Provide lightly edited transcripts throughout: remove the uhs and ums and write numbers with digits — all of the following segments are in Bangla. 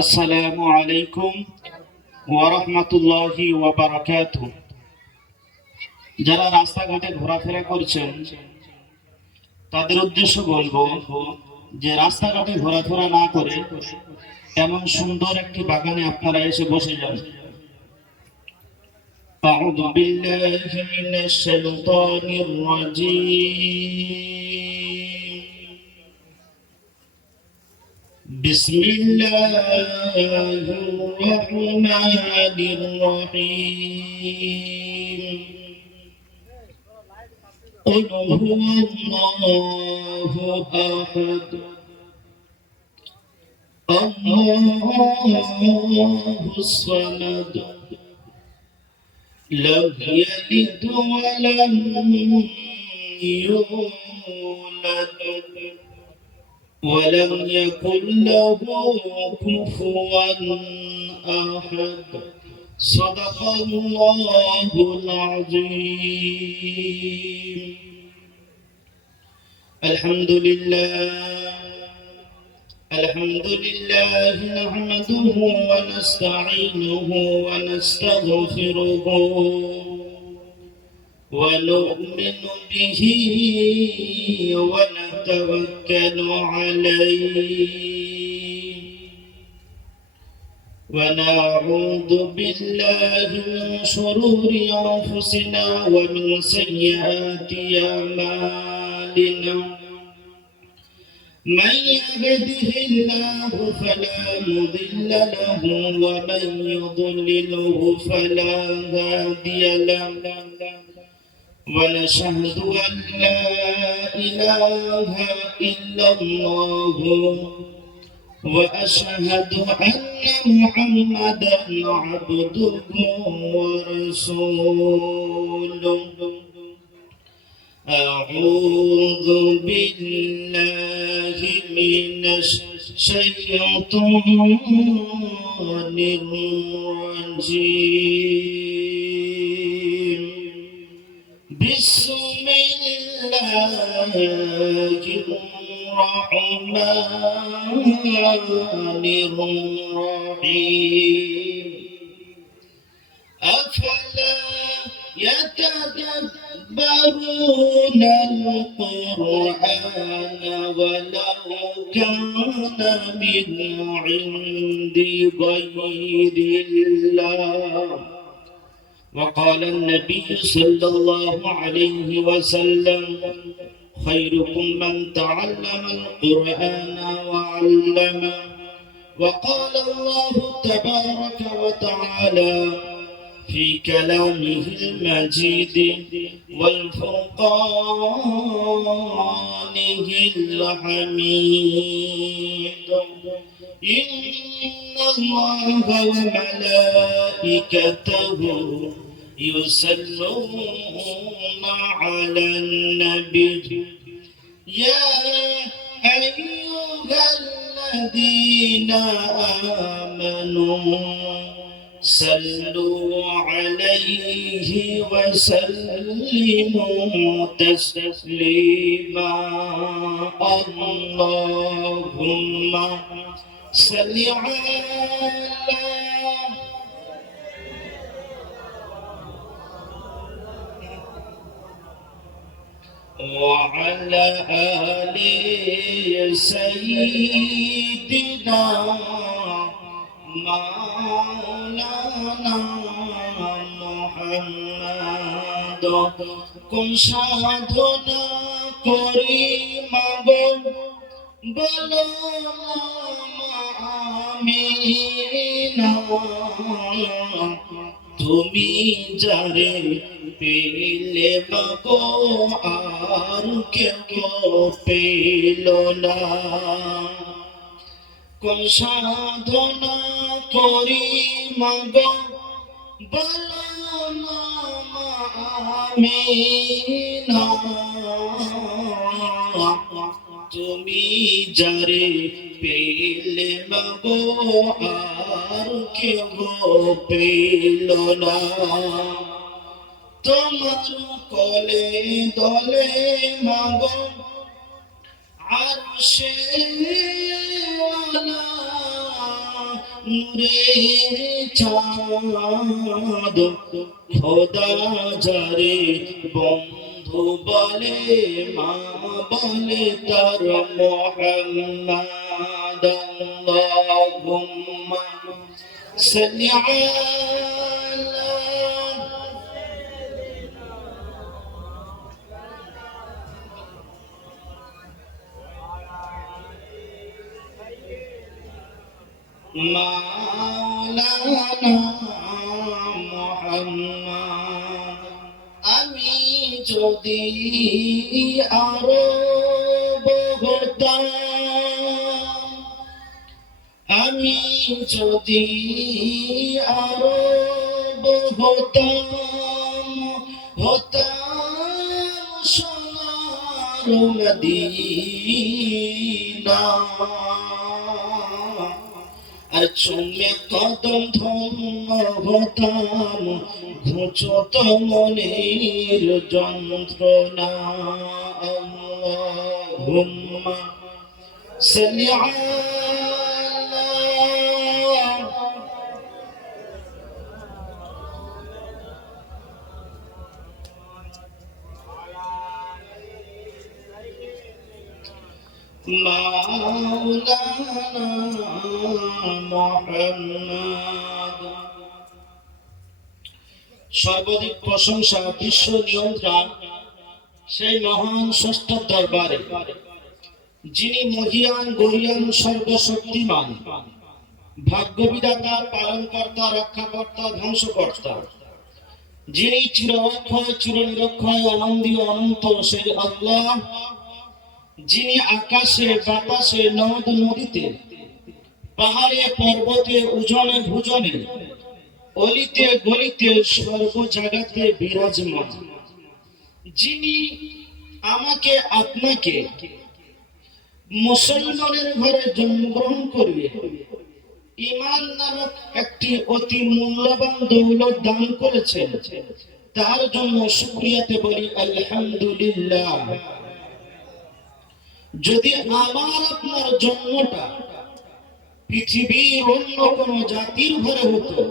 আসসালামু আলাইকুম ওয়া রাহমাতুল্লাহি ওয়া বারাকাতুহু। যারা রাস্তাঘাটে ঘোরাফেরা করছেন তাদের উদ্দেশ্য বলবো যে রাস্তাঘাটে ঘোরাফেরা না করে এমন সুন্দর একটি বাগানে আপনারা এসে বসে যান। আউযু বিল্লাহি মিনাশ শাইতানির রাজীম। বিসমিল্লাহির রহমানির রহিম। قل هو الله أحد الله الصمد لم يلد ولم يولد ولم يكن له كفوا أحد صدق الله العظيم. الحمد لله نحمده ونستعينه ونستغفره ونؤمن به ونتوكل عليه ونعوذ بالله من شرور أنفسنا ومن سيئات أعمالنا. من يهده الله فلا مضل له ومن يضلله فلا هادي له. ونشهد أن لا إله إلا الله وأشهد أن محمدا عبده ورسوله. أعوذ بالله من الشيطان الرجيم. بسم الله الرحمن الرحيم. أفلا يتدبرون القرآن ولو كان من عند غير الله. وقال النبي صلى الله عليه وسلم خيركم من تعلم القرآن وعلمه. وقال الله تبارك وتعالى في كلامه المجيد والفرقانه الحميد. إن الله وملائكته يصلون على النبي يا أيها الذين آمنوا صلوا عليه وسلموا تسليما. اللهم صل على وعلى آل سيدنا مولانا محمد. কোন সাধনা করি মাগো বলো আমিনা। তুমি যারে পেলে মাগো আর কেউ পেল না। কোন সাধনা করি মাগো বলো আমিনা। তুমি যারে পেলে মাগো আর কেউ পেল না। তোমার কোলে দলে মাগো আরশে ওয়ালা নূরে চাঁদ খোদা যারে বন্ধু বলে মা বলে তার মুহাম্মদ আল্লাহুম্মা সাল্লি আলা মাওলানা মুহাম্মদ। আমি যদি আরব হতাম, আমি যদি আরব হতাম, হতাম সোনার মদিনা, আর চুমে কদম ধন্য হতাম ঘুচত মনের যন্ত্রণা। আল্লাহুম্মা সাল্লি আলা মাওলানা মুহাম্মদ। সর্বাধিক প্রশংসা বিশ্ব নিয়ন্ত্রণ সেই মহান স্রষ্টার দরবারে, যিনি মহিয়ান গরিয়ান সর্বশক্তিমান, ভাগ্যবিধাতা, পালনকর্তা, রক্ষাকর্তা, ধ্বংসকর্তা, যিনি চির অক্ষয় চির নিরক্ষয় অনন্দীয় অনন্ত সেই আল্লাহ, যিনি আকাশে বাতাসে নদ নদীতে পাহাড়ে পর্বতে উজনে ভুজনে অলিতে গলিতে সর্ব জায়গাতে বিরাজমান, যিনি আমাকে আপনাকে মুসলমানের ঘরে জন্মগ্রহণ করিয়ে ঈমান নামক একটি অতি মূল্যবান দৌলত দান করেছেন, তার জন্য শুকরিয়াতে বলি আলহামদুলিল্লাহ। যদি আমার আপনার জন্মটা পৃথিবীর অন্য কোন জাতির ঘরে হতো,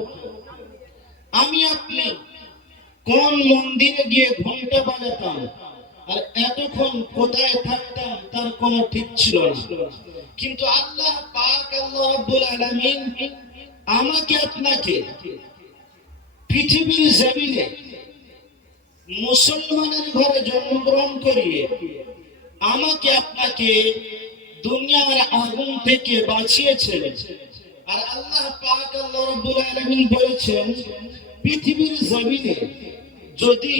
আমি আপনি কোন মন্দিরে গিয়ে ঘন্টা বাজাতাম আর এতক্ষণ কোথায় থাকতাম তার কোনো ঠিক ছিল না। কিন্তু আল্লাহ পাক আল্লাহ রাব্বুল আলামিন আমাকে আপনাকে পৃথিবীর জমিনে মুসলমানের ঘরে জন্মগ্রহণ করিয়ে আমাকে আপনাকে দুনিয়ার আগুন থেকে বাঁচিয়েছেন। আর আল্লাহ পাক আল্লাহ রাব্বুল আলামিন বলেছেন, পৃথিবীর জমিনে যদি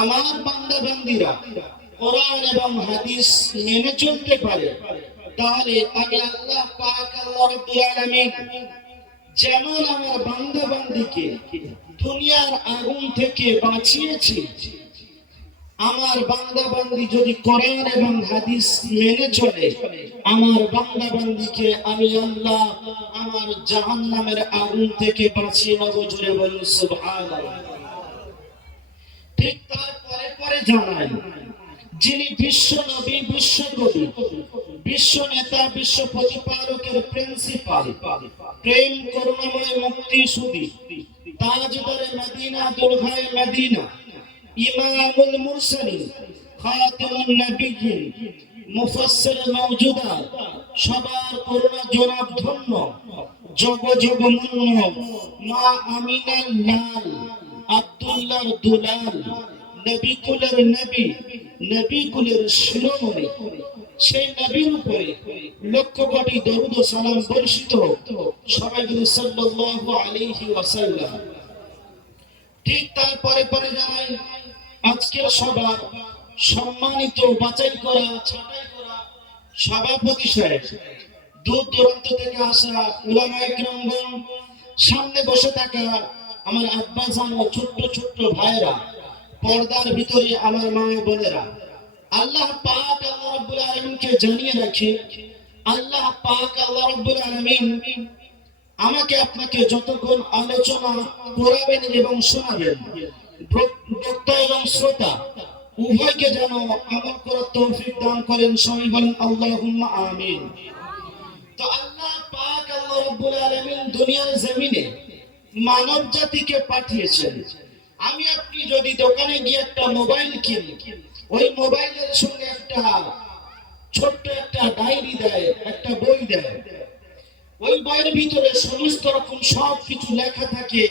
আমার বান্দা বান্দীরা কোরআন এবং হাদিস মেনে চলতে পারে, তাহলে আমি আল্লাহ পাক আল্লাহ রাব্বুল আলামিন যেমন আমার বান্দা বান্দীকে দুনিয়ার আগুন থেকে বাঁচিয়েছি, আমার বান্দা বান্দি যদি কোরআন এবং হাদিস মেনে চলে, আমার বান্দা বান্দিকে আমি আল্লাহ আমার জাহান্নামের আগুন থেকে বাঁচিয়ে নেব। জোরে বলুন সুবহানাল্লাহ। ঠিক তারপরে পরে জানাই, যিনি বিশ্ব নবী, বিশ্ব কবি, বিশ্ব নেতা, বিশ্ব প্রতিপালকের প্রিন্সিপাল, প্রেম করুণাময় মুক্তি সুদী, তাজদারে মদিনা, দুলহায়ে মদিনা, ইমামুল মুরসালিন, খাতামুন নবিয়্যিন, মুফাসসির মাওজুদাত, সবার করুণা জনাব ধন্য, জগ জগ মন্য, মা আমিনার লাল, আব্দুল্লাহর দুলাল, নবী কুলের নবী, নবী কুলের শিরোমণি, সেই নবীর উপরে লক্ষ কোটি দরুদ ও সালাম বর্ষিত হোক। সবাই বলি সাল্লাল্লাহু আলাইহি ওয়াসাল্লাম। ঠিক তারপরে পরে জানাই, আজকের সবার সম্মানিত বাছাই করা ছাঁটাই করা সভাপতি সাহেব, দূর দূরান্ত থেকে আসা উলামায়ে কিরামগণ, সামনে বসে থাকা আমার আব্বাজান ও ছোট্ট ছোট্ট ভাইরা, পর্দার ভিতরে আমার মা বোনেরা, আল্লাহ পাক আল্লাহ রাব্বুল আলামিনকে জানিয়ে রাখি, আল্লাহ পাক আল্লাহ রাব্বুল আলামিন আমাকে আপনাকে যতক্ষণ আলোচনা করাবেন এবং শোনাবেন, বক্তা এবং শ্রোতা উভয়কে যেন আমল করার তৌফিক দান করেন। সবাই বলেন আল্লাহুম্মা আমিন। তো আল্লাহ পাক আল্লাহ রাব্বুল আলামিন দুনিয়ার জমিনে মানব জাতিকে পাঠিয়েছেন। আমি আপনি যদি দোকানে গিয়ে একটা মোবাইল কিনি, ওই মোবাইলের সঙ্গে একটা ছোট্ট একটা ডায়েরি দেয়, একটা বই দেয়। ওই বইয়ের ভিতরে সমস্ত রকম সব কিছু লেখা থাকে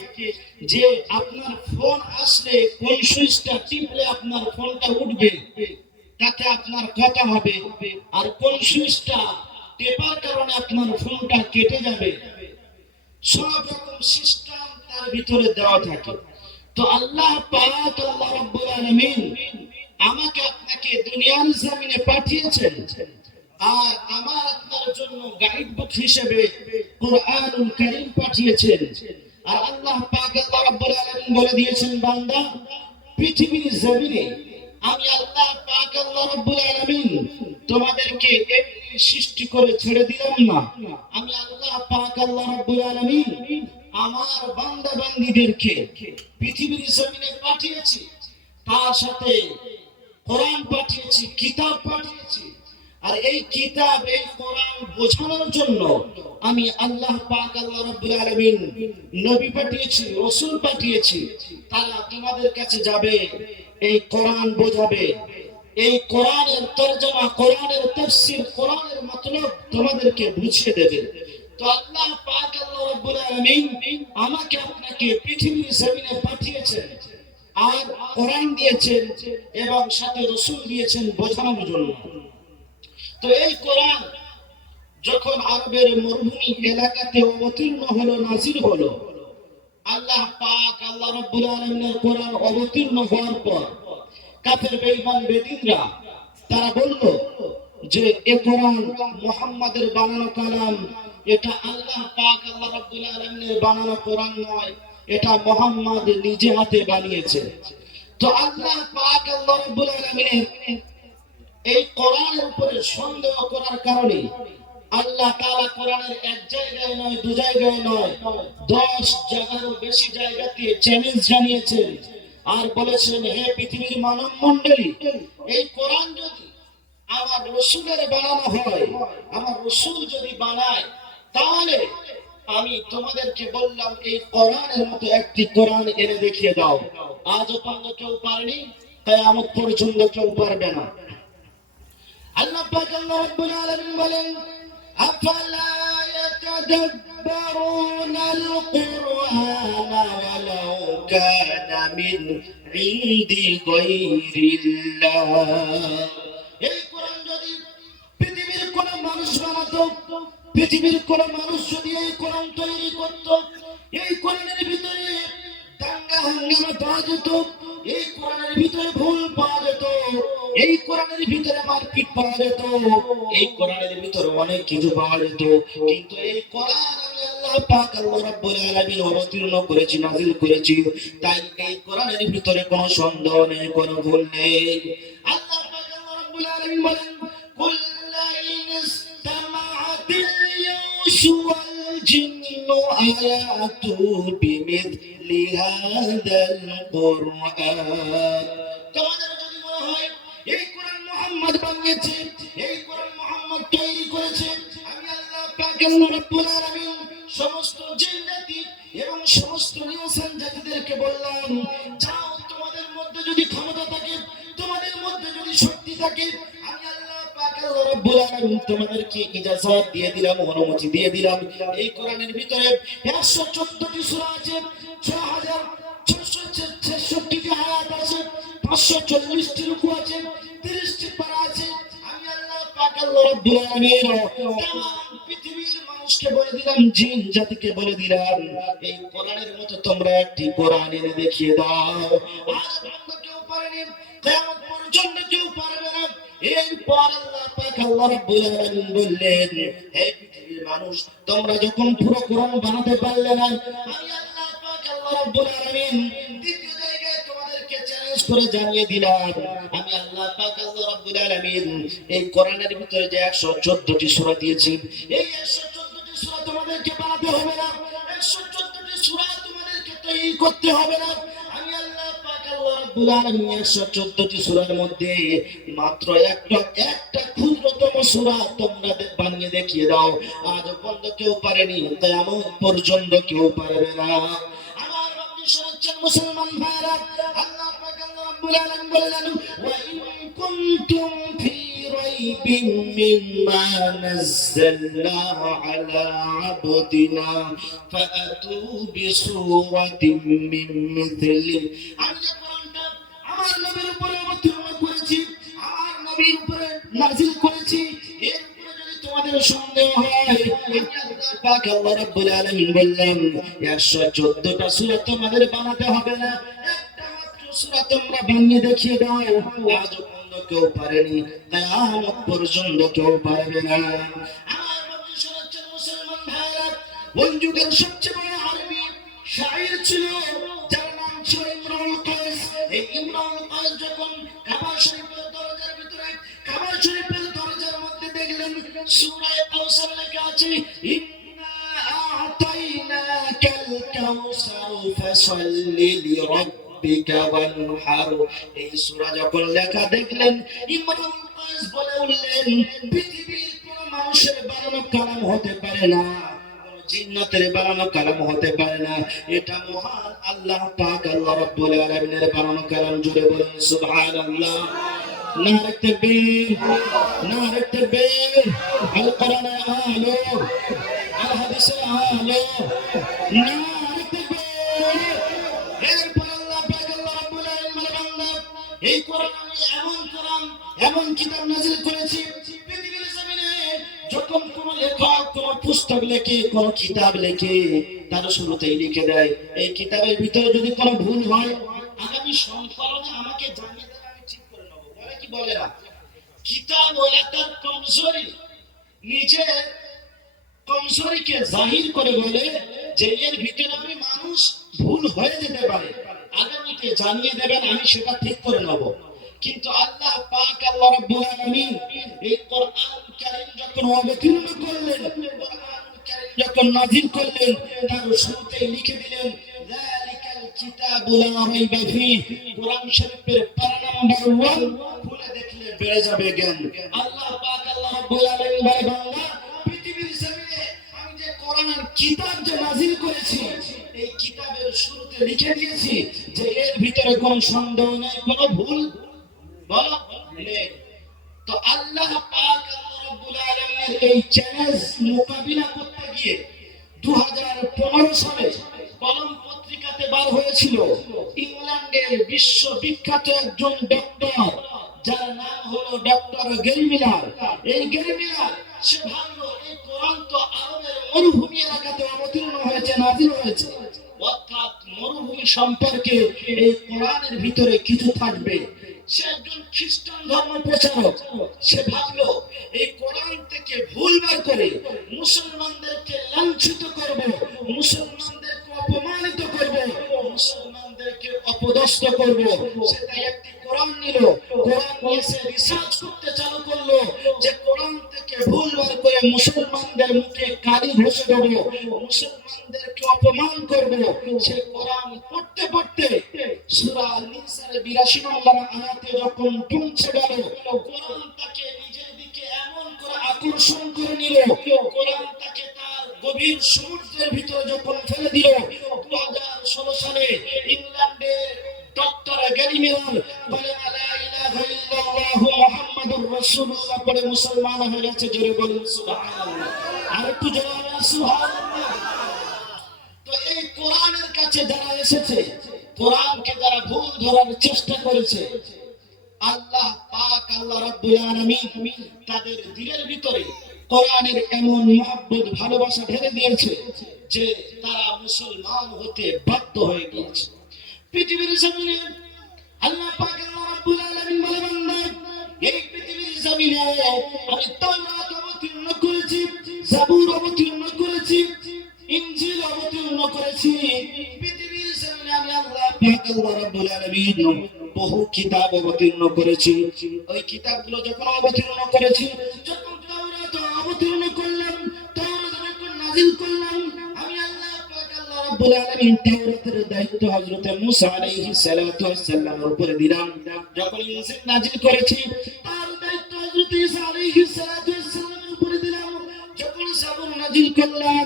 যে আপনার ফোন আসলে কোন সুইচটা টিপলে আপনার ফোনটা উঠবে, তাতে আপনার কথা হবে, আর কোন সুইচটা টেপার কারণে আপনার ফোনটা কেটে যাবে। সব রকম সিস্টেম তার ভিতরে দেওয়া থাকে। তো আল্লাহ পাক, আল্লাহ রাব্বুল আলামিন আমাকে আপনাকে দুনিয়ার জমিনে পাঠিয়েছেন, আর আমার আপনার জন্য গাইড বুক হিসেবে কুরআনুল কারীম পাঠিয়েছেন। আর আল্লাহ পাক, আল্লাহ রাব্বুল আলামিন বলে দিয়েছেন, বান্দা, পৃথিবীর জমিনে আমি আল্লাহ পাক, আল্লাহ রাব্বুল আলামিন তোমাদেরকে এমনি সৃষ্টি করে ছেড়ে দিলাম না। আমি আল্লাহ পাক, আল্লাহ রাব্বুল আলামিন আমার বান্দা বান্দীদেরকে পৃথিবীর জমিনে পাঠিয়েছি, তার সাথে কোরআন পাঠিয়েছি, কিতাব পাঠিয়েছি। আর এই কিতাব, এই কোরআন বোঝানোর জন্য আমি আল্লাহ পাক, আল্লাহ রাব্বুল আলামিন নবী পাঠিয়েছি, রাসূল পাঠিয়েছি। তারা তোমাদের কাছে যাবে, এই কোরআন বোঝাবে, এই কোরআনের তরজমা, কোরআনের তাফসীর, কোরআনের মতলব তোমাদেরকে বুঝিয়ে দেবে। তো আল্লাহ পাক, আল্লাহ রাব্বুল আলামিন আমাকে আপনাকে পৃথিবীর জমিনে পাঠিয়েছেন, আর কোরআন দিয়েছেন এবং সাথে রাসূল দিয়েছেন বোঝানোর জন্য। তো এই কোরআন যখন আরবের মরুভূমি এলাকাতে অবতীর্ণ হলো, নাজিল হলো, আল্লাহ পাক, আল্লাহ রাব্বুল আলামিনের কোরআন অবতীর্ণ হওয়ার পর কাফের বেঈমান বেদিনরা তারা বলল যে এ কোরআন মুহাম্মাদের বানানো কালাম, এটা আল্লাহ পাক, আল্লাহ রাব্বুল আলামিনের বানানো কোরআন নয়, এটা মুহাম্মদ নিজে হাতে বানিয়েছে। তো আল্লাহ পাক, আল্লাহ রাব্বুল আলামিনের এই কোরআনের উপরে সন্দেহ করার কারণে আল্লাহ তাআলা কোরআনের এক জায়গায় নয়, দু জায়গায় নয়, 10 জায়গারও বেশি জায়গাতে চ্যালেঞ্জ জানিয়েছেন আর বলেছেন, হে পৃথিবীর মানব মণ্ডলী, এই কোরআন যদি আমার রাসূলের বানানো হয়, আমার রাসূল যদি বানায়, তাহলে আমি তোমাদেরকে বললাম এই কোরআনের মতো একটি কোরআন এনে দেখিয়ে দাও। আজও পর্যন্ত কেউ পারেনি, কিয়ামত পর্যন্ত কেউ পারবে না। আল্লাহ পাক, আল্লাহ রাব্বুল আলামিন বলেন, আফালা ইয়াতাদাব্বারুনাল কুরআনা ওয়ালাউ কানা মিন ইনদি গায়রিল্লাহ। এই কোরআন যদি পৃথিবীর কোন মানুষ বানাতো, পৃথিবীর কোন মানুষ যদি এই কোরআন তৈরি করত, এই কোরআনের ভিতরে দাঙ্গা হাঙ্গামা পাওয়া যেত, এই কোরআনের ভিতরে ভুল পাওয়া যেত, এই কোরআনের ভিতরে মারপিট পাওয়া যেত, এই কোরআনের ভিতরে অনেক কিছু পাওয়া যেত। কিন্তু এই কোরআন আমি আল্লাহ পাক, আল্লাহ রাব্বুল আলামিন অবতীর্ণ করেছি, নাযিল করেছি, তাই এই কোরআনের ভিতরে কোনো সন্দেহ নেই, কোনো ভুল নেই। আল্লাহ পাক, আল্লাহ রাব্বুল আলামিন বলেন, কুল্লা ইনস্তামাআতিল ইনসু ওয়াল জিন্নু আয়াতু বিমিথলি হাদাল কুরআন। তোমাদের যদি মনে হয় এই কোরআন মুহাম্মদ বানিয়েছে, এই কোরআন মুহাম্মদ তৈরি করেছে, আমি আল্লাহ পাক, আল্লাহ রাব্বুল আলামিন সমস্ত জিন জাতি এবং সমস্ত ইনসান জাতিদেরকে বললাম, যাও, তোমাদের মধ্যে যদি ক্ষমতা থাকে, তোমাদের মধ্যে যদি শক্তি থাকে, আমি আল্লাহ পাক, আল্লাহ রাব্বুল আলামিন তোমাদেরকে ইজাজত দিয়ে দিলাম, অনুমতি দিয়ে দিলাম। এই কোরআনের ভিতরে 114টি সূরা আছে, 6666টি আয়াত আছে, 540টি রুকু আছে, 30টি পারা আছে। আমি আল্লাহ পাক, আল্লাহ রাব্বুল আলামিন तमाम পৃথিবীর মানুষকে বলে দিলাম, জিন জাতিকে বলে দিলাম, এই কোরআনের মতো তোমরা একটি কোরআন এনে দেখিয়ে দাও। আজ পর্যন্ত কেউ পারেনি, কিয়ামত পর্যন্ত কেউ পারবে না। এরপর আল্লাহ পাক, আল্লাহ রাব্বুল আলামিন বললেন, হে পৃথিবীর মানুষ, তোমরা যখন পুরো কোরআন বানাতে পারলে না, আমি আল্লাহ পাক, আল্লাহ রাব্বুল আলামিন দ্বিতীয় জায়গায় তোমাদেরকে চ্যালেঞ্জ করে জানিয়ে দিলাম, আমি আল্লাহ পাক, আল্লাহ রাব্বুল আলামিন এই কোরআনের ভিতরে যে 114টি সূরা দিয়েছি, এই 114টি সূরা তোমাদেরকে বানাতে হবে না, 114টি সূরা তোমাদেরকে তৈরি করতে হবে না। আমি আল্লাহ পাক, আল্লাহ রাব্বুল আলামিন 114টি সূরার মধ্যে মাত্র একটা ক্ষুদ্রতম সূরা তোমরা বানিয়ে দেখিয়ে দাও। আজ পর্যন্ত কেউ পারেনি, কিয়ামত পর্যন্ত কেউ পারবে না। আমার রব্বি শুনছেন মুসলমান ভাইরা, আল্লাহ পাক রব্বুল আলামিন বললেন, ওয়া ইন কুনতুম ফি রাইবিন মিম্মা নাযালনা আলা আবদিনা ফাআতু বিসূরাতিন মিন মিথলি। আমি যে কোরআনটা আমার নবীর উপরে অবতীর্ণ করেছি, আমার নবীর উপরে নাযিল করেছি, এর উপরে যদি তোমাদের সন্দেহ হয়, আমি আল্লাহ পাক আল্লাহ রাব্বুল আলামিন বললেন 114টা সূরা তোমাদের বানাতে হবে না, একটা মাত্র সূরা তোমরা বানিয়ে দেখিয়ে দাও। আজ পর্যন্ত কেউ পারেনি, কিয়ামত পর্যন্ত কেউ পারবে না। আমার নবী শোনাচ্ছেন মুসলমান ভাইরা, ওই যুগের সবচেয়ে বড় আরবি শায়ের ছিল, যার নাম ছিল ইমরুল কায়েস। এই ইমরুল কায়েস যখন কাবা শরীফের দরজার ভিতরে, কাবা শরীফের দরজার মধ্যে দেখলেন সূরা কাউসার লেখা আছে, ইন্না আ'তাইনাকাল কাউসার ফাসাল্লি লিরাব্বিকা ওয়ানহার। এই সূরা যখন লেখা দেখলেন, ইমরুল কায়েস বলে উঠলেন, পৃথিবীর কোন মানুষের বানানো কালাম হতে পারে না, জিন্নাতের বানানো কালাম হতে পারে না, এটা মহান আল্লাহ পাক আল্লাহ রাব্বুল আলামিনের বানানো কালাম। জোরে বলুন সুবহানাল্লাহ। নারে তাকবীর, নারে তাকবীর। আল কোরআনে আলো, আল হাদিসে আলো, নারে তাকবীর। এরপর আল্লাহ পাক আল্লাহ রাব্বুল আলামিনের বান্দা, এই কোরআন আমি এমন কিতাব নাযিল করেছি, পৃথিবীর জমিনে যখন কোন লেখক কোন পুস্তক লেখে, কোন কিতাব লেখে, তার শুরুতেই লিখে দেয়, এই কিতাবের ভিতরে যদি কোনো ভুল হয়, আগামী সংকলনে আমাকে জানিয়ে দেবে, আমি ঠিক করে নেব। বলে কি বলে না? কিতাব ওলা তার কমজোরি, নিজের কমজোরিকে জাহির করে বলে যে এর ভিতরে আমি মানুষ ভুল হয়ে যেতে পারে, আগামীতে জানিয়ে দেবেন, আমি সেটা ঠিক করে নেব। কিন্তু আল্লাহ পাক আল্লাহ রাব্বুল আলামিন এই কোরআন কারীম যখন অবতীর্ণ করলেন, কোরআন কারীম যখন নাযিল করলেন, তার শুরুতেই লিখে দিলেন, যালিকাল কিতাবু লা রাইবা ফীহ। কোরআন শরীফের পারা নাম্বার 1 খুলে দেখলে বেড়ে যাবে জ্ঞান। আল্লাহ পাক আল্লাহ রাব্বুল আলামিন বলে, বান্দা, পৃথিবীর জমিনে আমি যে কোরআনের কিতাব যে নাযিল করেছি, এই কিতাবের শুরুতে লিখে দিয়েছি যে এর ভিতরে কোনো সন্দেহ নেই, কোনো ভুল নেই। তো আল্লাহ পাক আল্লাহ রাব্বুল আলামিনের এই চ্যালেঞ্জ মোকাবিলা করতে গিয়ে 2015 সালে কলম পত্রিকাতে বার হয়েছিল ইংল্যান্ডের বিশ্ববিখ্যাত একজন ডক্টর, যার নাম হলো ডক্টর গ্যারি মিলার। এই গ্যারি মিলার সে ভাবলো এই কোরআন তো আরবের মরুভূমি এলাকাতে অবতীর্ণ হয়েছে, নাযিল হয়েছে, অর্থাৎ মরুভূমি সম্পর্কে এই কোরআনের ভিতরে কিছু থাকবে। সে একজন খ্রিস্টান ধর্ম প্রচারক, সে ভাবলো এই কোরআন থেকে ভুল বের করে মুসলমানদেরকে লাঞ্ছিত করব, মুসলমানদেরকে অপমানিত করব, মুসলমানদেরকে অপদস্থ করব। সে তাই একটি কোরআন নিল, কোরআন নিয়ে সে রিসার্চ করতে চালু করলো যে কোরআন থেকে ভুল বের করে মুসলমানদের মুখে কালি ঘষে দেব, মুসলমানদেরকে অপমান করব। সে কোরআন পড়তে পড়তে সূরা নিসার 82 নম্বর আয়াতে যখন পৌঁছে গেল, কোরআন তাকে নিজের দিকে এমন করে আকর্ষণ করে নিল, কোরআন তাকে তার গভীর সমুদ্রের ভিতরে যখন ফেলে দিল। 2016 সালে ইংল্যান্ডের ডক্টর গ্যারি মিলার বলে, লা ইলাহা ইল্লাল্লাহু মুহাম্মাদুর রাসূলুল্লাহ পড়ে মুসলমান হয়ে গেছে। জোরে বলুন সুবহানাল্লাহ। আরেকটু জোরে বলুন সুবহানাল্লাহ। তো এই কোরআনের কাছে যারা এসেছে, কোরআনকে যারা ভুল ধরার চেষ্টা করেছে, আল্লাহ পাক আল্লাহ রাব্বুল আলামিন তাদের দিলের ভিতরে কোরআনের এমন মহব্বত ভালোবাসা ঢেলে দিয়েছে যে তারা মুসলমান হতে বাধ্য হয়ে গিয়েছে। পৃথিবীর জমিনে আল্লাহ পাক আল্লাহ রাব্বুল আলামিন বলে, বান্দা, এই পৃথিবীর জমিনে আমি তাওরাত অবতীর্ণ করেছি, জাবুর অবতীর্ণ করেছি, ইনজিল অবতীর্ণ করেছি। পৃথিবীর জমিনে আমি আল্লাহ পাক আল্লাহ রাব্বুল আলামিন বহু কিতাব অবতীর্ণ করেছি। ওই কিতাবগুলো যখন অবতীর্ণ করেছি, যখন তাওরাত অবতীর্ণ করলাম, তাওরাত যখন নাযিল করলাম, আমি আল্লাহ পাক আল্লাহ রাব্বুল আলামিন তাওরাতের দায়িত্ব হযরত মুসা আলাইহিস সালাতু ওয়াস সালামের উপরে দিলাম। যখন ইনজিল নাযিল করেছি, তার দায়িত্ব হযরত ঈসা আলাইহিস সালাতু নাযিল করলাম,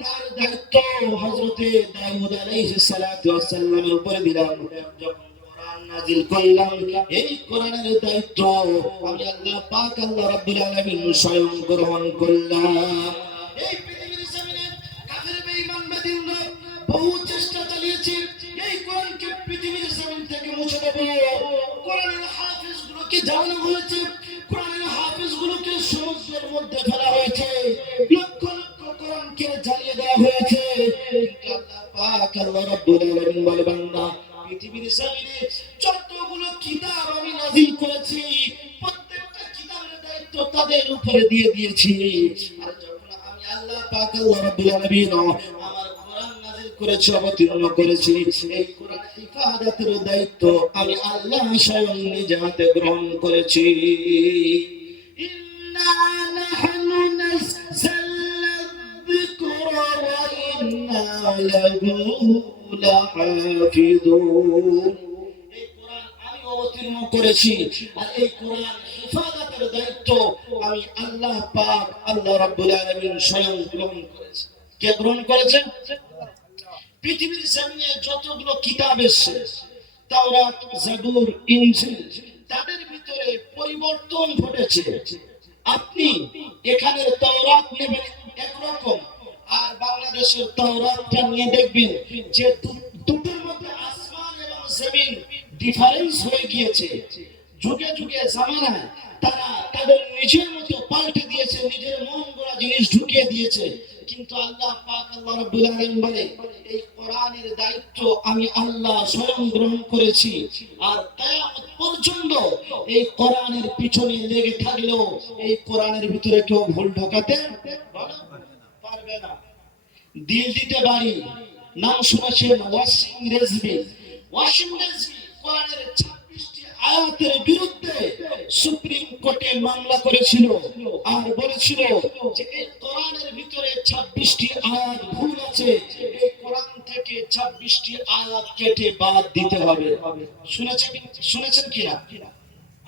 তার দায়িত্ব হযরতে দাউদ আলাইহিস সালাতু ওয়াস সালামের উপরে দিলাম। যখন কোরআন নাযিল করলাম, এই কোরআনের দায়িত্ব আমি আল্লাহ পাক আল্লাহ রাব্বুল আলামিন স্বয়ং গ্রহণ করলাম। এই পৃথিবীর জমিনে কাফের বেঈমান বেদিনরা বহু চেষ্টা চালিয়েছে এই কোরআনকে পৃথিবীর জমিন থেকে মুছে দেবে। কোরআনের হাফেজগুলোকে জ্বালানো হয়েছে, কোরআনের হাফেজগুলোকে সমুদ্রের মধ্যে ফেলা হয়েছে, লক্ষ লক্ষ কোরআনকে জ্বালিয়ে দেওয়া হয়েছে। কিন্তু আল্লাহ পাক আল্লাহ রাব্বুল আলামিন বলে, বান্দা, পৃথিবীর জমিনে যতগুলো কিতাব আমি নাযিল করেছি প্রত্যেকটা কিতাবের দায়িত্ব তাদের উপরে দিয়ে দিয়েছি। আর যখন আমি আল্লাহ পাক আল্লাহ রাব্বুল আলামিন আমার কোরআন নাযিল করেছি, অবতীর্ণ করেছি, এই কোরআন হিফাজতের দায়িত্ব আমি আল্লাহ স্বয়ং নিজে হাতে গ্রহণ করেছি। ইন্না নাহনু নাযালনা যিকরা ওয়া ইন্না লাহু লাহাফিজুন। এই কোরআন আমি অবতীর্ণ করেছি, আর এই কোরআন হিফাজতের দায়িত্ব আমি আল্লাহ পাক আল্লাহ রাব্বুল আলামিন স্বয়ং গ্রহণ করেছি। কে গ্রহণ করেছেন? পৃথিবীর জমিনে যতগুলো কিতাব এসেছে, তাওরাত, জাবুর, ইনজিল, তাদের ভিতরে পরিবর্তন ঘটেছে। আপনি এখানের তাওরাত নেবেন একরকম, আর বাংলাদেশের তাওরাতটা নিয়ে দেখবেন যে দুটোর মধ্যে আসমান এবং জমিন ডিফারেন্স হয়ে গিয়েছে। যুগে যুগে জামানায় তারা তাদের নিজের মতো পাল্টে দিয়েছে, নিজের মন গড়া জিনিস ঢুকিয়ে দিয়েছে। কিন্তু আল্লাহ পাক আল্লাহ রাব্বুল আলামিন বলে, এই কোরআনের দায়িত্ব আমি আল্লাহ স্বয়ং গ্রহণ করেছি, আর কিয়ামত পর্যন্ত এই কোরআনের পিছনে লেগে থাকলেও এই কোরআনের ভিতরে কেউ ভুল ঢোকাতে পারবে না। দিল দিতে বাড়ি নাম শুনেছেন ওয়াসিম রেজভি। ওয়াসিম রেজভি কোরআনের 26টি আয়াতের বিরুদ্ধে সুপ্রিম কোর্টে মামলা করেছিল, আর বলেছিল যে এই কোরআনের ভিতরে 26টি আয়াত ভুল আছে, এই কোরআন থেকে 26টি আয়াত কেটে বাদ দিতে হবে। শুনেছেন কিনা?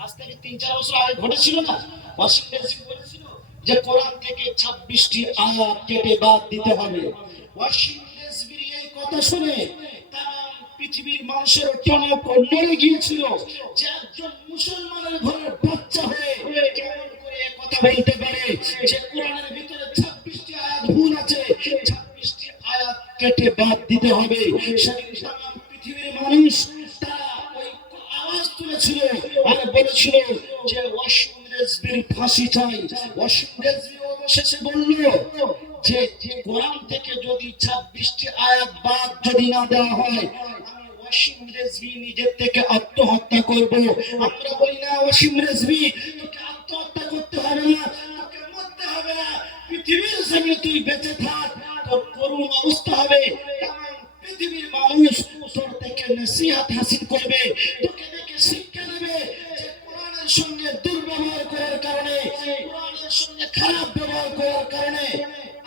আজ থেকে 3-4 বছর আগে ঘটেছিল না? ওয়াসিম রেজভি বলেছিল যে কোরআন থেকে 26টি আয়াত কেটে বাদ দিতে হবে। ওয়াসিম রেজভির এই কথা শুনে তাম পৃথিবীর মানুষের টনক নড়ে গিয়েছিল যে একজন মুসলমানের ঘরের বাচ্চা হয়ে কেমন করে কথা বলতে পারে যে কোরআনের ভিতরে 26টি আয়াত ভুল আছে, 26টি আয়াত কেটে বাদ দিতে হবে। সেদিন তাম পৃথিবীর মানুষ তারা ওই আওয়াজ তুলেছিল আর বলেছিল যে ওয়াসিম রেজভির ফাঁসি চাই। ওয়াসিম রেজভি অবশেষে বলল যে কোরআন থেকে যদি 26টি আয়াত বাদ যদি না দেওয়া হয়, আমি ওয়াসিম রেজভি নিজের থেকে আত্মহত্যা করব। আমরা বলি না ওয়াসিম রেজভি তোকে আত্মহত্যা করতে হবে না, তোকে মরতে হবে না, পৃথিবীর জমিনে তুই বেঁচে থাক, তোর করুণ অবস্থা হবে, তামাম পৃথিবীর মানুষ তোর থেকে নসিহত হাসিল করবে, তোকে দেখে শিক্ষা নেবে যে কোরআনের সঙ্গে দুর্ব্যবহার করার কারণে, কোরআনের সঙ্গে খারাপ ব্যবহার করার কারণে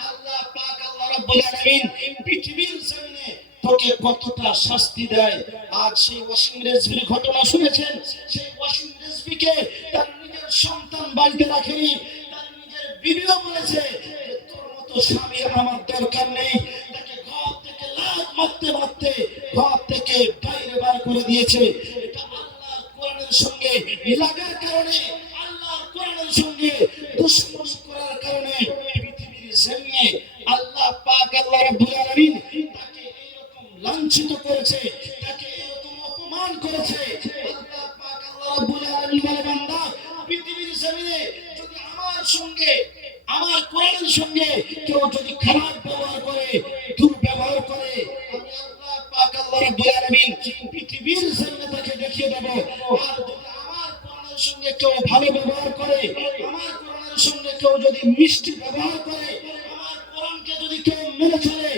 আল্লাহ পাক আল্লাহ রাব্বুল আলামিন পৃথিবীর জমিনে তোকে কতটা শাস্তি দেয়। আজ সেই ওয়াসিম রেজভির ঘটনা শুনেছেন। সেই ওয়াসিম রেজভিকে তার নিজের সন্তান বাড়িতে রাখেনি, তার নিজের বিবিও বলেছে যে তোর মতো স্বামী আমার দরকার নেই। তাকে ঘর থেকে লাথ মারতে মারতে ঘর থেকে বাইরে বার করে দিয়েছে। এটা আল্লাহর কোরআনের সঙ্গে লাগার কারণে, আল্লাহর কোরআনের সঙ্গে দুশমনি করার কারণে পৃথিবীর জমিনে আল্লাহ পাক আল্লাহ রাব্বুল আলামিন তাকে এরকম লাঞ্ছিত করেছে, তাকে এরকম অপমান করেছে। আল্লাহ পাক আল্লাহ রাব্বুল আলামিন বলে, বান্দা, পৃথিবীর জমিনে যদি আমার সঙ্গে, আমার কোরআনের সঙ্গে কেউ যদি খারাপ ব্যবহার করে, দুর্ব্যবহার করে, আমি আল্লাহ পাক আল্লাহ রাব্বুল আলামিন পৃথিবীর জমিনে তাকে দেখিয়ে দেব। আর যদি আমার কোরআনের সঙ্গে কেউ ভালো ব্যবহার করে, আমার কোরআনের সঙ্গে কেউ যদি মিষ্টি ব্যবহার করে, আমার কোরআনকে যদি কেউ মেনে চলে,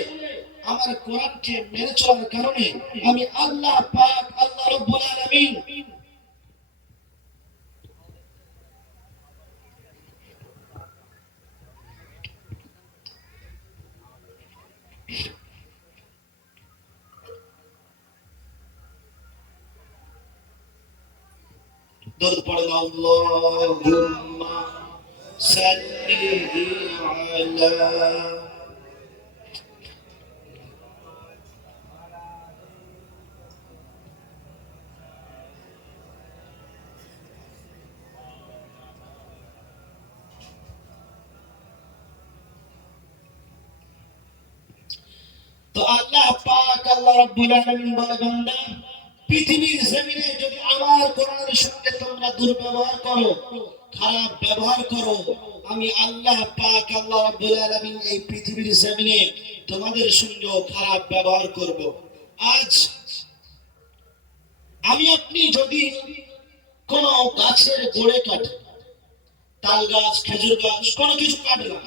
আমার কোরআনকে মেনে চলার কারণে আমি আল্লাহ পাক আল্লাহ রাব্বুল আলামিন দরুদ পড়েন, আল্লাহুম্মা صل على তো আল্লাহ পাক আল্লাহ রাব্বুল আলামিন বলে বান্দা পৃথিবীর জমিনে যদি আমার কোরআনের সঙ্গে তোমরা দুর্ব্যবহার করো খারাপ ব্যবহার করো আমি আল্লাহ পাক আল্লাহ রাব্বুল আলামিন এই পৃথিবীর জমিনে তোমাদের সঙ্গে খারাপ ব্যবহার করব। আজ আমি আপনি যদি কোন গাছের গোড়ে কাটি, তাল গাছ খেজুর গাছ কোনো কিছু কাটলাম,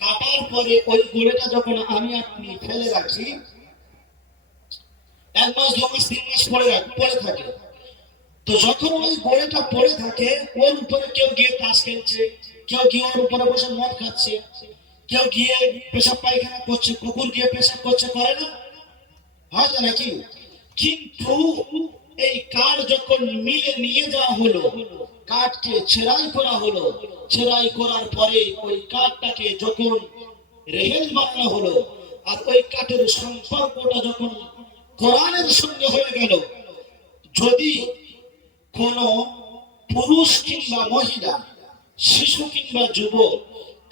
কাটার পরে ওই গোড়েটা যখন আমি আপনি ফেলে রাখি, 1 মাস 2 মাস 3 মাস পড়ে থাকে, তো যখন ওই গোড়েটা পড়ে থাকে ওর উপরে কেউ গিয়ে তাস খেলছে, কেউ গিয়ে ওর উপরে বসে মদ খাচ্ছে, কেউ গিয়ে পেশাব পায়খানা করছে, কুকুর গিয়ে পেশাব করছে, করে না হয়তো নাকি? কিন্তু এই কাঠ যখন মিলে নিয়ে যাওয়া হলো, কাঠকে ছেড়াই করা হলো, ছেড়াই করার পরে ওই কাঠটাকে যখন রেহেল বানানো হলো, আর ওই কাঠের সম্পর্কটা যখন কোরআনের সঙ্গে হয়ে গেল, যদি কোন পুরুষ কিংবা মহিলা, শিশু কিংবা যুবক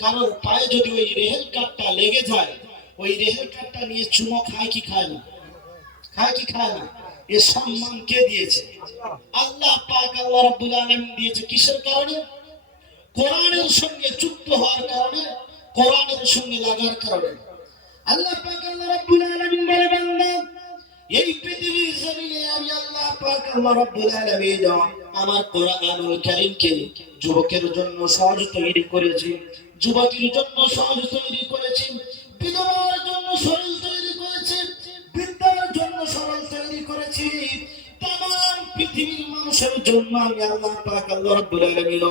কারোর পায়ে যদি ওই রেহেল কাঠটা লেগে যায়, ওই রেহেল কাঠটা নিয়ে চুমো খায় কি খায় না? খায় কি খায় না? এ সম্মান কে দিয়েছে? আল্লাহ পাক আল্লাহ রাব্বুল আলামিন দিয়েছে। কিসের কারণে? কোরআনের সঙ্গে যুক্ত হওয়ার কারণে, কোরআনের সঙ্গে লাগার কারণে। আল্লাহ পাক আল্লাহ রাব্বুল আলামিন বলে বান্দা এই পৃথিবীর জমিনে আমি আল্লাহ পাক আল্লাহ রাব্বুল আলামিন আমার কোরআনুল কারীমকে যুবকের জন্য সহজ তৈরি করেছি, যুবতীর জন্য সহজ তৈরি করেছি, বিধবার জন্য সরল তৈরি করেছি, বৃদ্ধার জন্য সরল তৈরি করেছি, तमाम পৃথিবীর মানুষের জন্য আমি আল্লাহ পাক আল্লাহ রাব্বুল আলামিন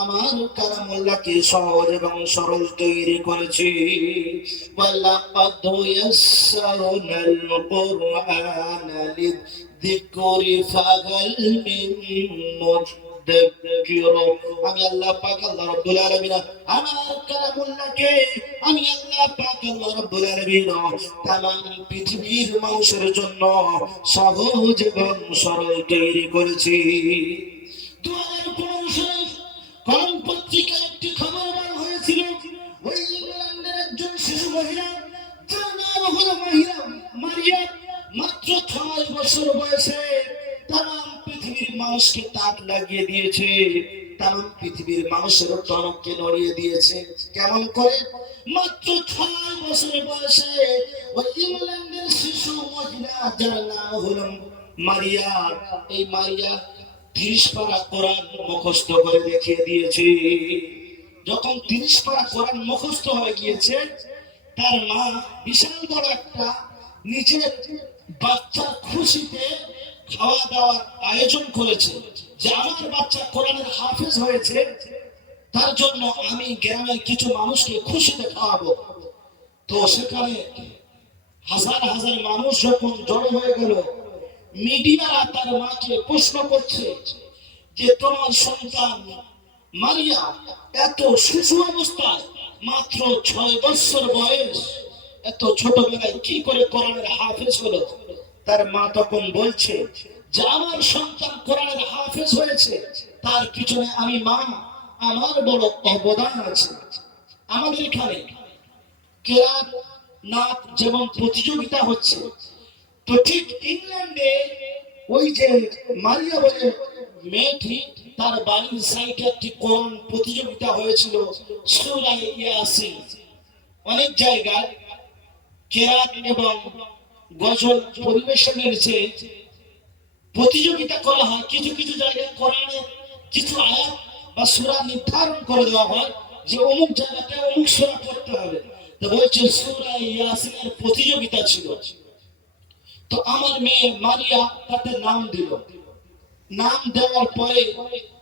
আমার কালামুল্লাহকে সহজ এবং সরল তৈরি করেছি। ওয়ালাকাদ ইয়াসসারনাল কুরআনা লিযিকরি ফাহাল মিন মুদ্দাক্কির। আমি আল্লাহ পাক আল্লাহ রাব্বুল আলামিন আমার কালামুল্লাহকে আমি আল্লাহ পাক আল্লাহ রাব্বুল আলামিন तमाम পৃথিবীর মানুষের জন্য সহজ এবং সরল তৈরি করেছি। 2015 সালে কলম পত্রিকায় একটি খবর বার হয়েছিল, ওই ইংল্যান্ডের একজন শিশু মহিলা, যার নাম হলো মারিয়া, মাত্র 6 বছর বয়সে तमाम পৃথিবীর মানুষকে তাক লাগিয়ে দিয়েছে, तमाम পৃথিবীর মানুষের টনককে নড়িয়ে দিয়েছে। কেমন করে? মাত্র 6 বছর বয়সে ওই ইংল্যান্ডের শিশু মহিলা, যার নাম হলো মারিয়া, এই মারিয়া 30 পারা কোরআন মুখস্থ করে দেখিয়ে দিয়েছে। যখন 30 পারা কোরআন মুখস্থ হয়ে গিয়েছে, তার মা বিশাল বড় একটা নিজের বাচ্চার খুশিতে খাওয়া দাওয়ার আয়োজন করেছে, যে আমার বাচ্চা কোরআনের হাফেজ হয়েছে, তার জন্য আমি গ্রামের কিছু মানুষকে খুশিতে খাওয়াবো। তো সেখানে হাজার হাজার মানুষ যখন জড়ো হয়ে গেল, মিডিয়া তার মাকে প্রশ্ন করছে যে তোমার সন্তান মারিয়া এত শিশু অবস্থায়, মাত্র 6 বছর বয়স, এত ছোটবেলায় কি করে কোরআনের হাফেজ হলো? তার মা তখন বলছে যে আমার সন্তান কোরআনের হাফেজ হয়েছে, তার পিছনে আমি মা, আমার বড় অবদান আছে। আমাদের এখানে কেরাত নাত যেমন প্রতিযোগিতা হচ্ছে, তো ঠিক ইংল্যান্ডে ওই যে মারিয়া বলে মেয়েটি, তার বাড়ির সাইডে একটি কোরআন প্রতিযোগিতা হয়েছিল, সূরা ইয়াসিন। অনেক জায়গায় কেরাত এবং গজল পরিবেশনের যে প্রতিযোগিতা করা হয়, কিছু কিছু জায়গায় কোরআনের কিছু আয়াত বা সূরা নির্ধারণ করে দেওয়া হয় যে অমুক জায়গাতে অমুক সূরা পড়তে হবে। তো বলছে সূরা ইয়াসিনের প্রতিযোগিতা ছিল, তো আমার মেয়ে মারিয়া তাতে নাম দিল। নাম দেওয়ার পরে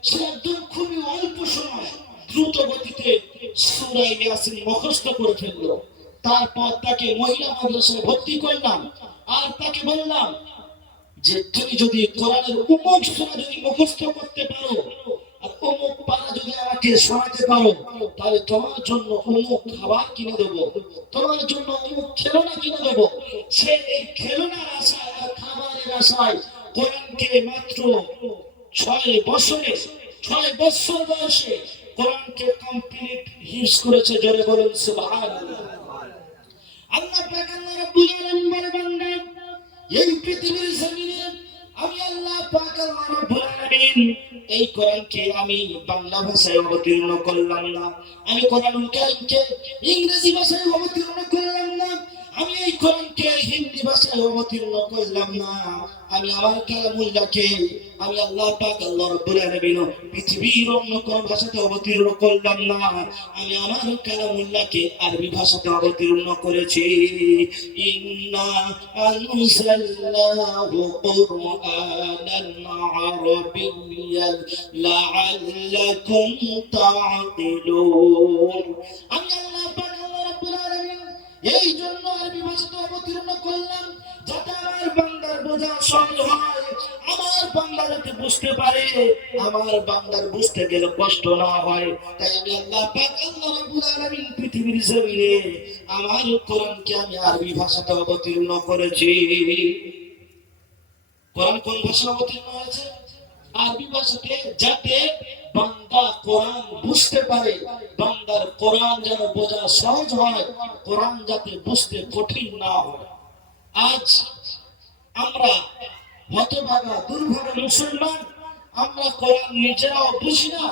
সে একদম খুবই অল্প সময় দ্রুত গতিতে সূরা ইয়াসিন মুখস্থ করে ফেললো। তারপর তাকে মহিলা মাদ্রাসায় ভর্তি করলাম, আর তাকে বললাম যে তুমি যদি কোরআনের অমুক সূরা যদি মুখস্থ করতে পারো আর অমুক পারা যদি আমাকে শোনাতে পারো, তাহলে তোমার জন্য অমুক খাবার কিনে দেবো, তোমার জন্য অমুক খেলনা কিনে দেবো। সে এই খেলনার আশায় আর খাবারের আশায় কোরআনকে মাত্র 6 বছর বয়সে কোরআনকে কমপ্লিট হিফজ করেছে। জোরে বলুন সুবহানাল্লাহ। আল্লাহ পাক আল্লাহ রাব্বুল আলামিন বলে, বান্দা এই পৃথিবীর জমিনে আমি আল্লাহ পাক আল্লাহ রাব্বুল আলামিন এই কোরআনকে আমি বাংলা ভাষায় অবতীর্ণ করলাম না, আমি কোরআনুল কারীমকে ইংরেজি ভাষায় অবতীর্ণ করলাম না, আমি এই কোরআনকে হিন্দি ভাষায় অবতীর্ণ করলাম না, আমি আমার কালামুল্লাহকে আমি আল্লাহ পাক আল্লাহ রাব্বুল আলামিন পৃথিবীর অন্য কোন ভাষাতে অবতীর্ণ করলাম না, আমি আমার কালামুল্লাহকে আরবি ভাষাতে অবতীর্ণ করেছি। ইন্না আনজালনাহু কুরআনান আরাবিয়্যান লাআল্লাকুম তা'কিলুন। আমি আল্লাহ পাক আল্লাহ রাব্বুল আলামিন এই জন্য আরবি ভাষাতে অবতীর্ণ করলাম যাতে আমার বান্দার বোঝা সহজ হয়, আমার বান্দা যাতে বুঝতে পারে, আমার বান্দার বুঝতে গেলে কষ্ট না হয়। তাই আমি আল্লাহ পাক আল্লাহ রাব্বুল আলামিন পৃথিবীর জমিনে আমার কোরআনকে আমি আরবি ভাষাতে অবতীর্ণ করেছি। কোরআন কোন ভাষায় অবতীর্ণ হয়েছে? আরবি ভাষাতে, যাতে বান্দা কোরআন বুঝতে পারে, বান্দার কোরআন যেন বোঝা সহজ হয়, কোরআন যাতে বুঝতে কঠিন না হয়। আজ আমরা হতভাগা দুর্ভাগা মুসলমান, আমরা কোরআন নিজেরাও বুঝি না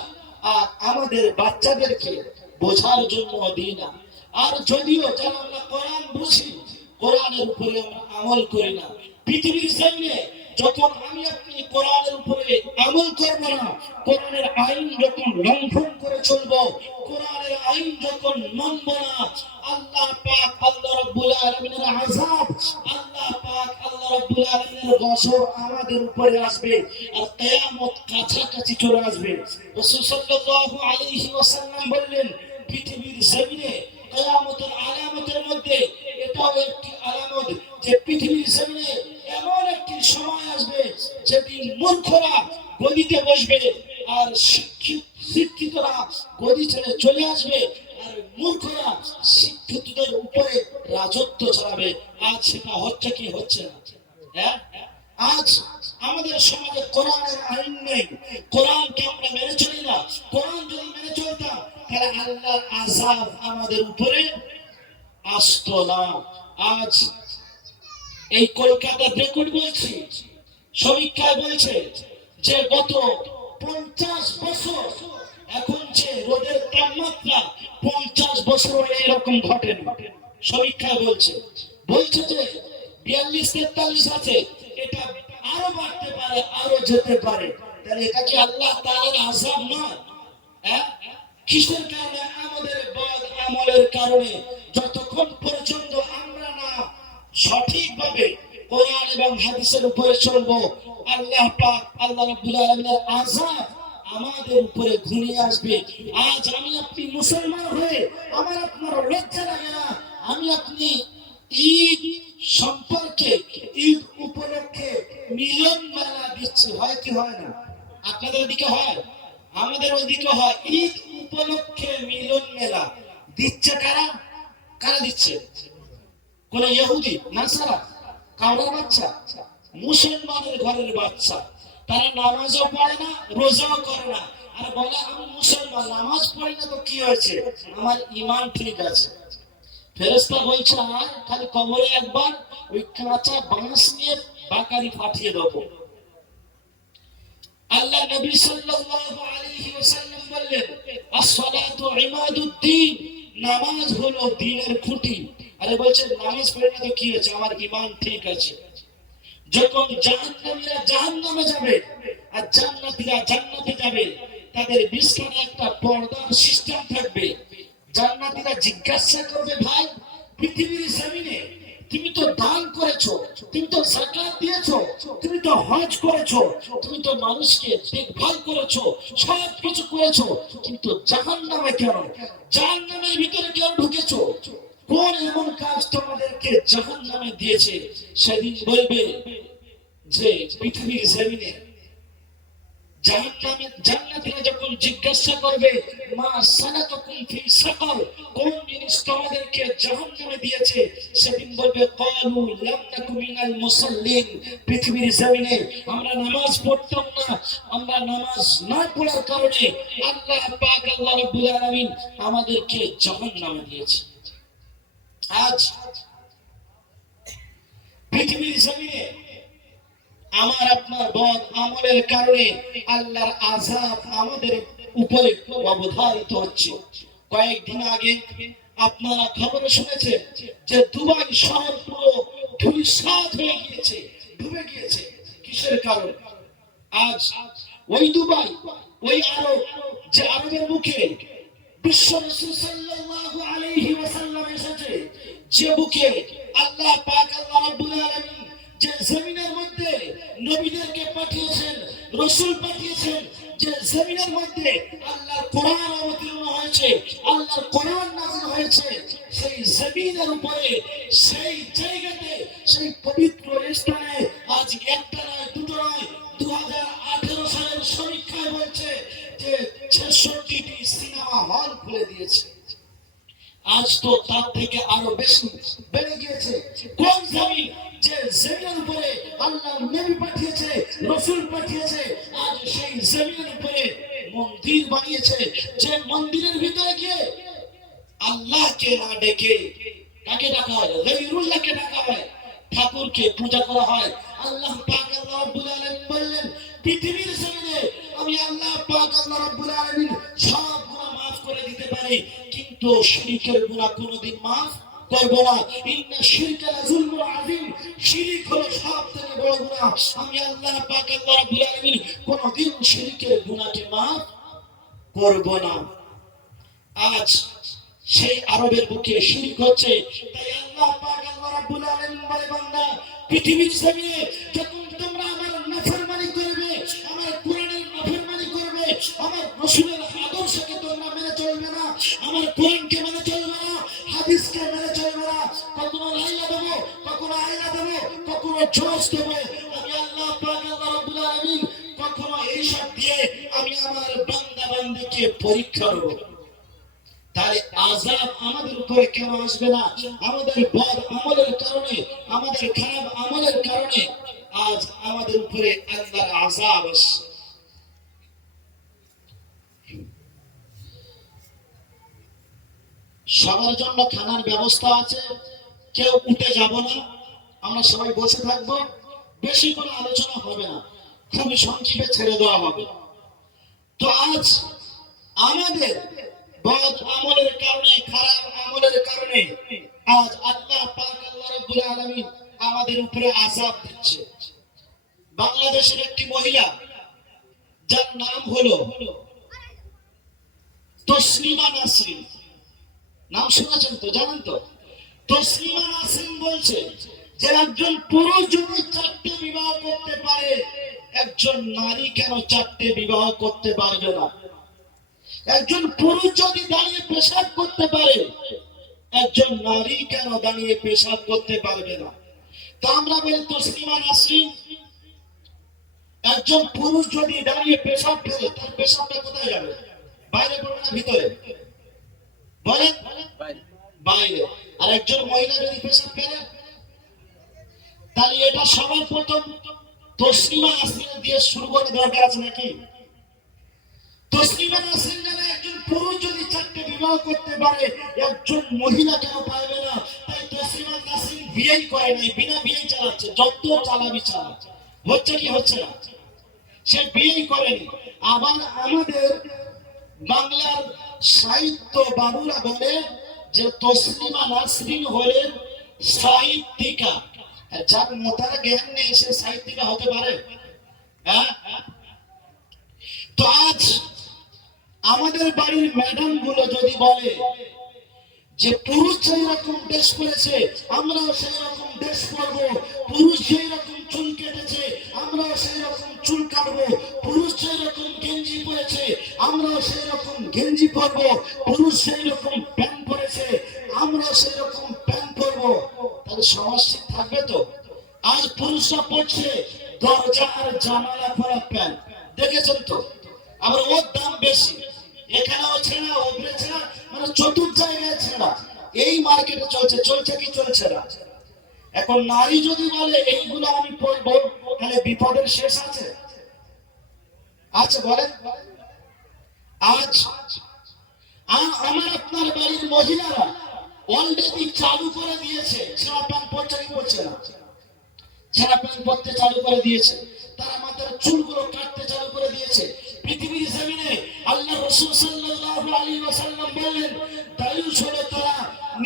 আর আমাদের বাচ্চাদেরকে বোঝার জন্য দিই না। আর যদিও যারা আমরা কোরআন বুঝি, কোরআনের উপরে আমরা আমল করি না। পৃথিবীর সামনে যখন আমি আপনি কোরআনের উপরে আমল করব না, কোরআনের আইন যখন লঙ্ঘন করে চলবো, কোরআনের আইন যখন মানব না, আল্লাহ পাক আল্লাহ রাব্বুল আলামিনের আযাব, আল্লাহ পাক আল্লাহ রাব্বুল আলামিনের গজব আমাদের উপরে আসবে আর কিয়ামত কাছাকাছি চলে আসবে। রাসূল সাল্লাল্লাহু আলাইহি ওয়াসাল্লাম বললেন, পৃথিবীর জমিনে কিয়ামতের আলামতের মধ্যে এটাও একটি আলামত যে পৃথিবীর জমিনে এমন একটি সময় আসবে যেদিন মূর্খরা গদিতে বসবে আর শিক্ষিতরা গদি ছেড়ে চলে আসবে, আর মূর্খরা শিক্ষিতদের উপরে রাজত্ব চালাবে। আজ সেটা হচ্ছে কি হচ্ছে না? হ্যাঁ, আজ আমাদের সমাজে কোরআনের আইন নেই, কোরআনকে আমরা মেনে চলি না। কোরআন যদি মেনে চলতাম তাহলে আল্লাহর আযাব আমাদের উপরে আসতো না। আজ এই কলকাতার রেকর্ড বলছি, সমীক্ষায় বলছে যে গত 50 বছর, এখন যে রোদের তাপমাত্রা 50 বছর এরকম ঘটেনি। সমীক্ষায় বলছে যে 42-43 আছে, এটা আরো বাড়তে পারে, আরো যেতে পারে। তাহলে এটা কি আল্লাহ তাআলার আযাব না? হ্যাঁ, কিসের কারণে? আমাদের বদ আমলের কারণে। যতক্ষণ পর্যন্ত আমরা না সঠিকভাবে কোরআন এবং হাদিসের উপরে চলবো, আল্লাহ পাক আল্লাহ রাব্বুল আলামিনের আযাব আমাদের উপরে ঘনিয়ে আসবে। আজ আমি আপনি মুসলমান হয়ে আমার আপনার লজ্জা লাগে না? আমি আপনি ঈদ সম্পর্কে, ঈদ উপলক্ষে মিলন মেলা দিচ্ছি, হয় কি হয় না? আপনাদের দিকে হয়, আমাদের ওইদিকে হয়। ঈদ উপলক্ষে মিলন মেলা দিচ্ছে কারা? কারা দিচ্ছে? কোন ইহুদি, নাসারা, কাউরার বাচ্চা, মুসলমানের ঘরের বাচ্চা। তারা নামাজও পড়ে না, রোজাও করে না, আর বলে আমি মুসলমান, নামাজ পড়ি না তো কি হয়েছে, আমার ঈমান ঠিক আছে। ফেরেশতা বলছে আর খালি কবরে একবার ওই কাঁচা বাঁশ নিয়ে বাকারি পাঠিয়ে দেবো। আল্লাহ নবী সাল্লাল্লাহু আলাইহি ওয়াসাল্লাম বললেন, as-salatu ইমাদুদ্দিন, নামাজ হলো দ্বীনের খুঁটি। আরে বলছে নামাজ পড়ে না তো কি হয়েছে, আমার ঈমান ঠিক আছে। যখন জাহান্নামীরা জাহান্নামে যাবে আর জান্নাতীরা জান্নাতে যাবে, তাদের বিছানায় একটা পর্দার সিস্টেম থাকবে। জান্নাতীরা জিজ্ঞাসা করবে, ভাই পৃথিবীর জমিনে তুমি তো দান করেছো, তুমি তো যাকাত দিয়েছো, তুমি তো হজ করেছো, তুমি তো মানুষকে দেখভাল করেছো, সব কিছু করেছো, কিন্তু জাহান্নামে কেন? জাহান্নামের ভিতরে কেন ঢুকেছো? কোন এমন কাজ তোমাদেরকে জাহান্নামে দিয়েছে? সেদিন বলবে যে পৃথিবীর জমিনে জান্নাতীরা যখন জিজ্ঞাসা করবে মা সালাকাকুম ফি সাকার, কোন জিনিস তোমাদেরকে জাহান্নামে দিয়েছে, সেদিন বলবে ক্বালু লাম নাকু মিনাল মুসাল্লিন, পৃথিবীর জমিনে আমরা নামাজ পড়তাম না, আমরা নামাজ না পড়ার কারণে আল্লাহ পাক আল্লাহ রাব্বুল আলামিন আমাদেরকে জাহান্নামে দিয়েছে। আজ পৃথিবীর জমিনে আমার আপনার বদ আমলের কারণে আল্লাহর আযাব আমাদের উপরে অবধারিত হচ্ছে। কয়েকদিন আগে আপনারা খবরে শুনেছেন যে দুবাই শহর পুরো ধূলিসাৎ হয়ে গিয়েছে, ডুবে গিয়েছে। কিসের কারণে? আজ ওই দুবাই, ওই আরব, যে আরবের মুখে বিশ্ব রাসূল সাল্লাল্লাহু আলাইহি ওয়াসাল্লাম এসেছে, যে বুকে আল্লাহ পাক আল্লাহ রাব্বুল আলামিন যে জমিনের মধ্যে নবীদেরকে পাঠিয়েছেন, রাসূল পাঠিয়েছেন, যে জমিনের মধ্যে আল্লাহর কোরআন অবতীর্ণ হয়েছে, আল্লাহর কোরআন নাযিল হয়েছে, সেই জমিনের উপরে, সেই জায়গাতে, সেই পবিত্র স্থানে আজ একটা নয়, দুটো নয়, 2018 সালের সমীক্ষায় বলছে যে 66টি সিনেমা হল খুলে দিয়েছে। আজ তো তার থেকে আরো বেশি বেড়ে গিয়েছে। কোন জমি, যে জমিনের উপরে আল্লাহ নবী পাঠিয়েছে, রাসূল পাঠিয়েছে, আজ সেই জমিনের উপরে মন্দির বানিয়েছে, যে মন্দিরের ভিতরে গিয়ে আল্লাহকে না ডেকে কাকে ডাকা হয়? গায়রুল্লাহকে ডাকা হয়, ঠাকুরকে পূজা করা হয়। আল্লাহ পাক আল্লাহ রাব্বুল আলামিন বললেন, পৃথিবীর জমিনে আমি আল্লাহ পাক আল্লাহ রাব্বুল আলামিন সব গুনাহ maaf করে দিতে পারি, কিন্তু শিরকের গুনাহ কোনোদিন maaf করব না। ইন্না শিরকা লাযুলমুন আযীম, শিরক হলো সবথেকে বড় গুনাহ। আমি আল্লাহ পাক আল্লাহ রাব্বুল আলামিন কোনোদিন শিরকের গুনাহকে maaf করব না। আজ সেই আরবের বুকে শিরক হচ্ছে, তাই আল্লাহ পাক আল্লাহ রাব্বুল আলামিন বলে, বান্দা পৃথিবীর জমিনে যখন তোমরা আমার নাফরমানি করবে, আমার কোরআনের নাফরমানি করবে, আমার রাসূলের আদর্শকে তোমরা মেনে চলবে না, আমার কোরআনকে মেনে চলবে না, হাদিসকে মেনে চলবে না, কখনো লাইলা দেবো, কখনো আয়লা দেবো, কখনো জোশ দেবো, আমি আল্লাহ পাক আল্লাহ রাব্বুল আলামিন কখনো এইসব দিয়ে আমি আমার বান্দা বান্দীকে পরীক্ষা করব। তাহলে আযাব আমাদের উপরে কেন আসবে না? আমাদের বদ আমলের কারণে, আমাদের খারাপ আমলের কারণে আজ আমাদের উপরে আল্লাহর আযাব আসছে। সবার জন্য খানার ব্যবস্থা আছে, কেউ উঠে যাব না, আমরা সবাই বসে থাকবো, বেশি কোনো আলোচনা হবে না, খুবই সংক্ষেপে ছেড়ে দেওয়া হবে। তো আজ আমাদের বদ আমলের কারণে, খারাপ আমলের কারণে আজ আল্লাহ পাক আল্লাহ রাব্বুল আলামিন আমাদের উপরে আযাব দিচ্ছে। বাংলাদেশের একটি মহিলা, যার নাম হলো তসলিমা নাসরিন, নাম শুনেছেন তো, জানেন তো? তসলিমা নাসরিন বলছে যে একজন পুরুষ যদি 4টে বিবাহ করতে পারে, একজন নারী কেন 4টে বিবাহ করতে পারবে না? একজন পুরুষ যদি দাঁড়িয়ে পেশাব করতে পারে, একজন নারী কেন দাঁড়িয়ে পেশাব করতে পারবে না? তো আমরা বলি, তসলিমা নাসরিন, একজন পুরুষ যদি দাঁড়িয়ে পেশাব ফেলে, তার পেশাবটা কোথায় যাবে? বাইরে পড়বে না ভিতরে? বলেন, বাইরে। আর একজন মহিলা যদি পেশাব ফেলে, তাহলে এটা সবার প্রথম তসলিমা নাসরিন দিয়ে শুরু করে দরকার আছে নাকি? তসলিমা নাসরিন নামে একজন পুরুষ যদি 4টে বিবাহ করতে পারে, একজন মহিলা কেন পারবে না? তাই তসলিমা নাসরিন বিয়েই করে নাই, বিনা বিয়েই চালাচ্ছে, যত চালাবি চালা, হচ্ছে কি হচ্ছে না, সে বিয়েই করেনি। আবার আমাদের বাংলার সাহিত্য বাবুরা বলে যে তসলিমা নাসরিন হলেন সাহিত্যিকা। যার মোতার জ্ঞান নেই সে সাহিত্যিকা হতে পারে? হ্যাঁ। তো আজ আমাদের বাড়ির ম্যাডাম গুলো যদি বলে যে পুরুষ যেই রকম ড্রেস করেছে আমরাও সেই রকম ড্রেস করবো, পুরুষ যেই রকম চুল কেটেছে আমরাও সেই রকম চুল কাটবো, পুরুষ যেই রকম গেঞ্জি পরেছে আমরাও সেই রকম গেঞ্জি পরবো, পুরুষ সেই রকম প্যান্ট পরেছে আমরাও সেই রকম প্যান্ট পরবো, তাহলে সমাজ ঠিক থাকবে তো? আজ পুরুষরা পড়ছে দরজা আর জানালা পরা প্যান্ট, দেখেছেন তো? আবার ওর দাম বেশি, মার্কেটে চলছে, চলছে কি চলছে না? এখন নারী যদি বলে এইগুলো আমি পরবো, তাহলে বিপদের শেষ আছে? আছে বলেন? আজ আমার আপনার বাড়ির মহিলারা অলরেডি চালু করে দিয়েছে, ছেঁড়া প্যান্ট পরছে কি পরছে না? ছেঁড়া প্যান্ট পরতে চালু করে দিয়েছে। তারা মাথার চুলগুলো কাটতে চালু করে দিয়েছে। পৃথিবীর জমিনে আল্লাহ রাসূল সাল্লাল্লাহু আলাইহি ওয়াসাল্লাম বললেন, দায়ুস হলো তারা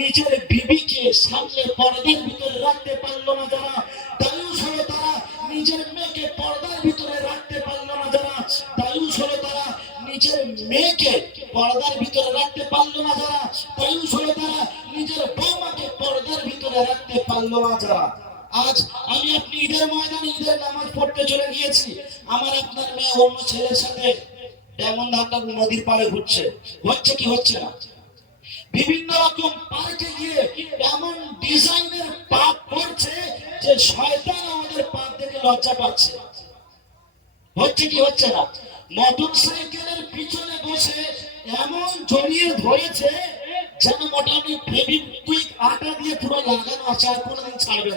নিজের বিবিকে সামনে পর্দার ভিতরে রাখতে পারলো না যারা। দায়ুস হলো তারা নিজের মেয়েকে পর্দার ভিতরে রাখতে পারলো না যারা। দায়ুস হলো তারা নিজের মেয়েকে পর্দার ভিতরে রাখতে পারলো না যারা। দায়ুস হলো তারা নিজের বৌমাকে পর্দার ভিতরে রাখতে পারলো না যারা। আজ আমি আপনি ঈদের ময়দানে ঈদের নামাজ পড়তে চলে গিয়েছি, আমার আপনার মেয়ে অন্য ছেলের সাথে এমন ধাক্কা নদীর পাড়ে ঘুরছে, হচ্ছে কি হচ্ছে না? বিভিন্ন রকম পার্কে গিয়ে এমন ডিজাইনের পাপ করছে যে শয়তান আমাদের পাপ দেখে লজ্জা পাচ্ছে, হচ্ছে কি হচ্ছে না? মোটর সাইকেলের পিছনে বসে এমন জড়িয়ে ধরেছে যেন মোটামুটি ফেভিকুইক আটা দিয়ে পুরো লাগানো আছে, আর কোনোদিন ছাড়বে না।